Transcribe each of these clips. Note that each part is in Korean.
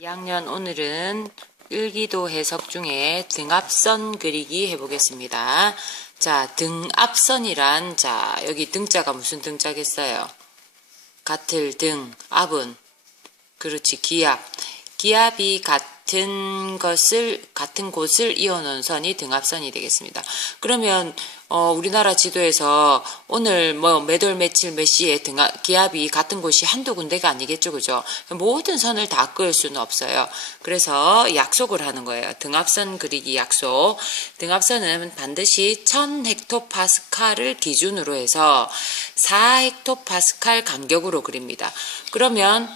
2학년 오늘은 일기도 해석 중에 등압선 그리기 해보겠습니다. 자, 등압선이란, 자, 여기 등자가 무슨 등자겠어요? 같을 등, 압은, 그렇지, 기압. 기압이 같은 곳을 이어놓은 선이 등압선이 되겠습니다. 그러면 우리나라 지도에서 오늘 몇 월 며칠 몇 시에 기압이 같은 곳이 한두 군데가 아니겠죠, 그죠? 모든 선을 다 그을 수는 없어요. 그래서 약속을 하는 거예요. 등압선 그리기 약속. 등압선은 반드시 1000헥토파스칼을 기준으로 해서 4헥토파스칼 간격으로 그립니다. 그러면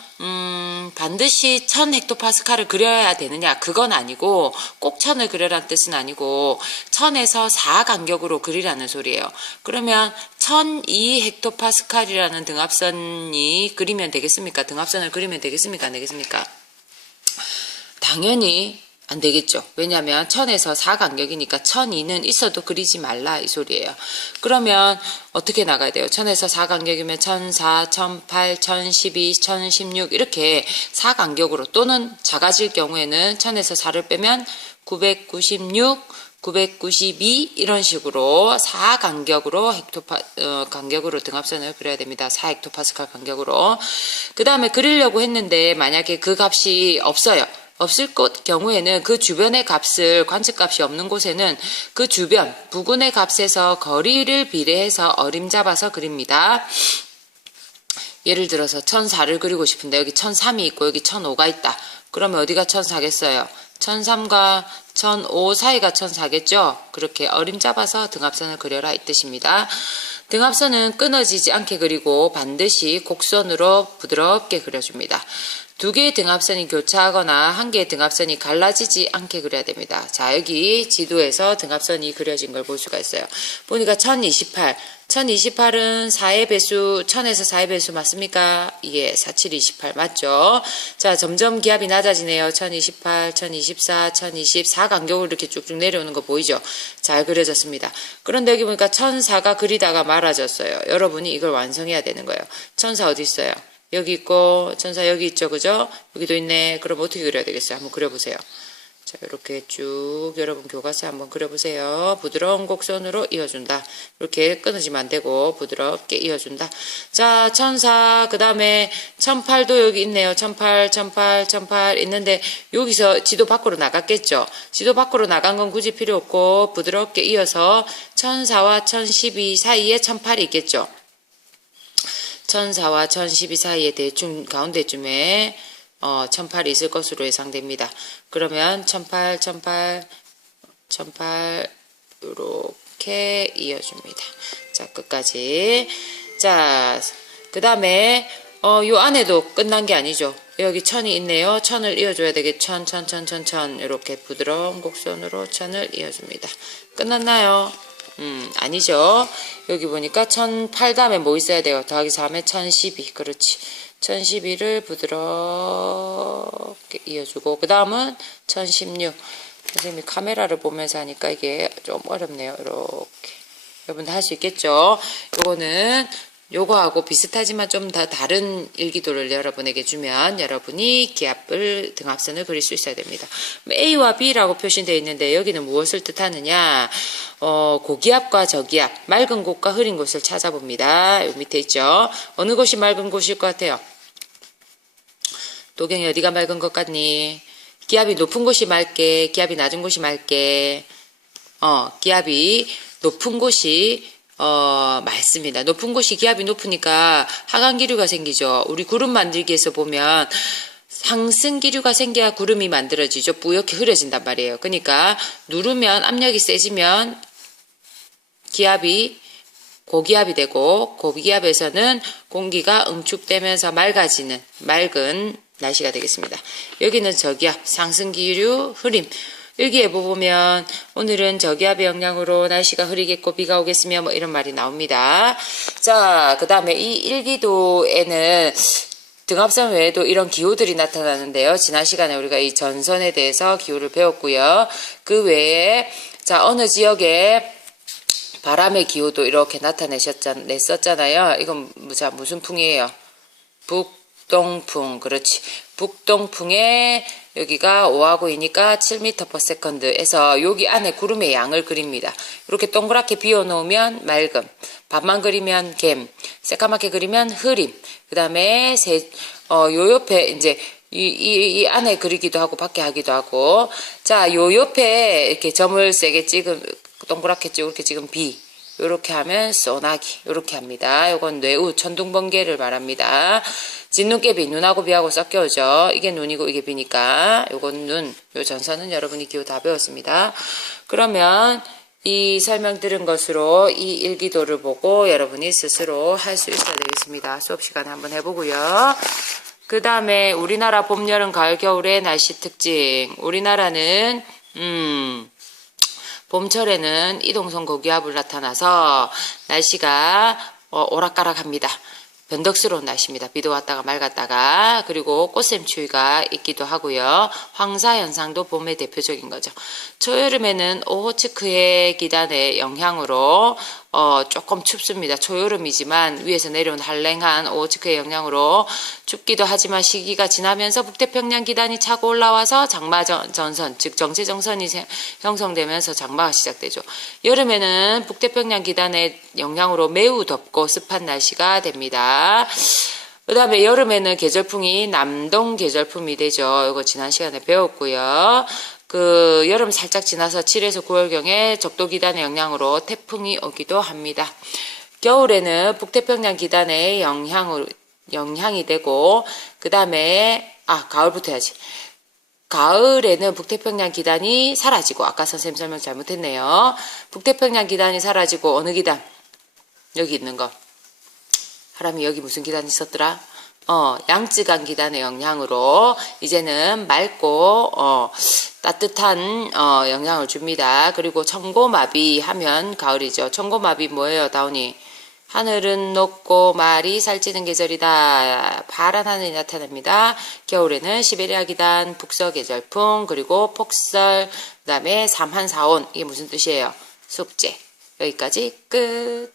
반드시 1000헥토파스칼을 그려야 되느냐? 그건 아니고, 꼭 1000을 그려라는 뜻은 아니고, 1000에서 4 간격으로 그리라는 소리예요. 그러면 1002헥토파스칼이라는 등압선이 그리면 되겠습니까? 등압선을 그리면 되겠습니까? 안 되겠습니까? 당연히 안 되겠죠. 왜냐하면 1000에서 4 간격이니까 1002는 있어도 그리지 말라 이 소리예요. 그러면 어떻게 나가야 돼요? 1000에서 4 간격이면 1004, 1008, 1012, 1016 이렇게 4 간격으로, 또는 작아질 경우에는 1000에서 4를 빼면 996, 992 이런 식으로 4 간격으로 간격으로 등압선을 그려야 됩니다. 4 헥토파스칼 간격으로. 그 다음에 그리려고 했는데 만약에 그 값이 없어요. 없을 경우에는 그 주변의 값을, 관측값이 없는 곳에는 그 주변 부근의 값에서 거리를 비례해서 어림잡아서 그립니다. 예를 들어서 1004를 그리고 싶은데 여기 1003이 있고 여기 1005가 있다. 그러면 어디가 1004겠어요? 1003과 1005 사이가 1004겠죠? 그렇게 어림잡아서 등압선을 그려라 이 뜻입니다. 등압선은 끊어지지 않게 그리고 반드시 곡선으로 부드럽게 그려줍니다. 2개의 등압선이 교차하거나 1개의 등압선이 갈라지지 않게 그려야 됩니다. 자, 여기 지도에서 등압선이 그려진 걸 볼 수가 있어요. 보니까 1028. 1028은 4의 배수, 1000에서 4의 배수 맞습니까? 예, 4728 맞죠? 자, 점점 기압이 낮아지네요. 1028, 1024, 1024 간격으로 이렇게 쭉쭉 내려오는 거 보이죠? 잘 그려졌습니다. 그런데 여기 보니까 1004가 그리다가 말아졌어요. 여러분이 이걸 완성해야 되는 거예요. 1004 어디 있어요? 여기 있고, 1004 여기 있죠, 그죠? 여기도 있네. 그럼 어떻게 그려야 되겠어요? 한번 그려보세요. 자, 이렇게 쭉 여러분 교과서 한번 그려보세요. 부드러운 곡선으로 이어준다. 이렇게 끊어지면 안 되고 부드럽게 이어준다. 자, 1004, 그 다음에 1008도 여기 있네요. 1008, 1008, 1008 있는데 여기서 지도 밖으로 나갔겠죠. 지도 밖으로 나간 건 굳이 필요 없고 부드럽게 이어서 1004와 1012 사이에 1008이 있겠죠. 1004와 1012 사이에 대충 가운데쯤에 1008이 있을 것으로 예상됩니다. 그러면 1008, 1008, 1008 이렇게 이어줍니다. 자, 끝까지. 자, 그 다음에 요 안에도 끝난 게 아니죠. 여기 1000이 있네요. 1000을 이어줘야 되겠죠. 1000 이렇게 부드러운 곡선으로 1000을 이어줍니다. 끝났나요? 아니죠. 여기 보니까 1008 다음에 뭐 있어야 돼요? 더하기 4하면 1012. 그렇지. 1012를 부드럽게 이어주고, 그 다음은 1016. 선생님이 카메라를 보면서 하니까 이게 좀 어렵네요. 이렇게. 여러분 할 수 있겠죠? 요거는 요거하고 비슷하지만 좀 더 다른 일기도를 여러분에게 주면 여러분이 기압을, 등압선을 그릴 수 있어야 됩니다. A와 B라고 표시되어 있는데 여기는 무엇을 뜻하느냐? 고기압과 저기압, 맑은 곳과 흐린 곳을 찾아봅니다. 여기 밑에 있죠? 어느 곳이 맑은 곳일 것 같아요? 도경이 어디가 맑은 것 같니? 기압이 높은 곳이 맑게, 기압이 낮은 곳이 맑게. 기압이 높은 곳이 맑습니다. 높은 곳이 기압이 높으니까 하강 기류가 생기죠. 우리 구름 만들기에서 보면 상승 기류가 생겨야 구름이 만들어지죠. 뿌옇게 흐려진단 말이에요. 그러니까 누르면 압력이 세지면 기압이 고기압이 되고, 고기압에서는 공기가 응축되면서 맑아지는 맑은 날씨가 되겠습니다. 여기는 저기압, 상승 기류, 흐림. 일기에 보면 오늘은 저기압의 영향으로 날씨가 흐리겠고 비가 오겠으며 뭐 이런 말이 나옵니다. 자, 그 다음에 이 일기도에는 등압선 외에도 이런 기호들이 나타나는데요. 지난 시간에 우리가 이 전선에 대해서 기호를 배웠고요. 그 외에 자, 어느 지역에 바람의 기호도 이렇게 냈었잖아요. 이건 무슨 풍이에요? 북동풍. 그렇지. 북동풍에 여기가 5하고 2니까 7m/s에서 여기 안에 구름의 양을 그립니다. 이렇게 동그랗게 비워 놓으면 맑음, 반만 그리면 갬, 새까맣게 그리면 흐림. 그 다음에 요 옆에 이제 이 안에 그리기도 하고 밖에 하기도 하고. 자, 요 옆에 이렇게 점을 세게 찍은 동그랗게 이렇게 찍은 비. 요렇게 하면 소나기. 요렇게 합니다. 요건 뇌우, 천둥번개를 말합니다. 진눈깨비, 눈하고 비하고 섞여오죠. 이게 눈이고 이게 비니까. 요건 눈. 요 전선은 여러분이 기호 다 배웠습니다. 그러면 이 설명 들은 것으로 이 일기도를 보고 여러분이 스스로 할 수 있어야 되겠습니다. 수업 시간에 한번 해보고요. 그 다음에 우리나라 봄, 여름, 가을, 겨울의 날씨 특징. 우리나라는 봄철에는 이동성 고기압을 나타나서 날씨가 오락가락합니다. 변덕스러운 날씨입니다. 비도 왔다가 맑았다가. 그리고 꽃샘추위가 있기도 하고요. 황사현상도 봄의 대표적인 거죠. 초여름에는 오호츠크의 기단의 영향으로 조금 춥습니다. 초여름이지만 위에서 내려온 한랭한 오호츠크의 영향으로 춥기도 하지만 시기가 지나면서 북태평양 기단이 차고 올라와서 장마전선, 즉 정체정선이 형성되면서 장마가 시작되죠. 여름에는 북태평양 기단의 영향으로 매우 덥고 습한 날씨가 됩니다. 그 다음에 여름에는 계절풍이 남동 계절풍이 되죠. 이거 지난 시간에 배웠고요. 그 여름 살짝 지나서 7에서 9월경에 적도기단의 영향으로 태풍이 오기도 합니다. 겨울에는 북태평양 기단의 영향이 되고, 그 다음에 가을부터 해야지. 가을에는 북태평양 기단이 사라지고, 아까 선생님 설명 잘못했네요. 북태평양 기단이 사라지고 어느 기단? 여기 있는 거. 사람이 여기 무슨 기단이 있었더라? 양쯔강 기단의 영향으로 이제는 맑고 따뜻한 영향을 줍니다. 그리고 청고마비 하면 가을이죠. 청고마비 뭐예요, 다운이? 하늘은 높고 말이 살찌는 계절이다. 파란 하늘이 나타납니다. 겨울에는 시베리아 기단, 북서계절풍, 그리고 폭설, 그 다음에 삼한사온. 이게 무슨 뜻이에요? 숙제. 여기까지 끝.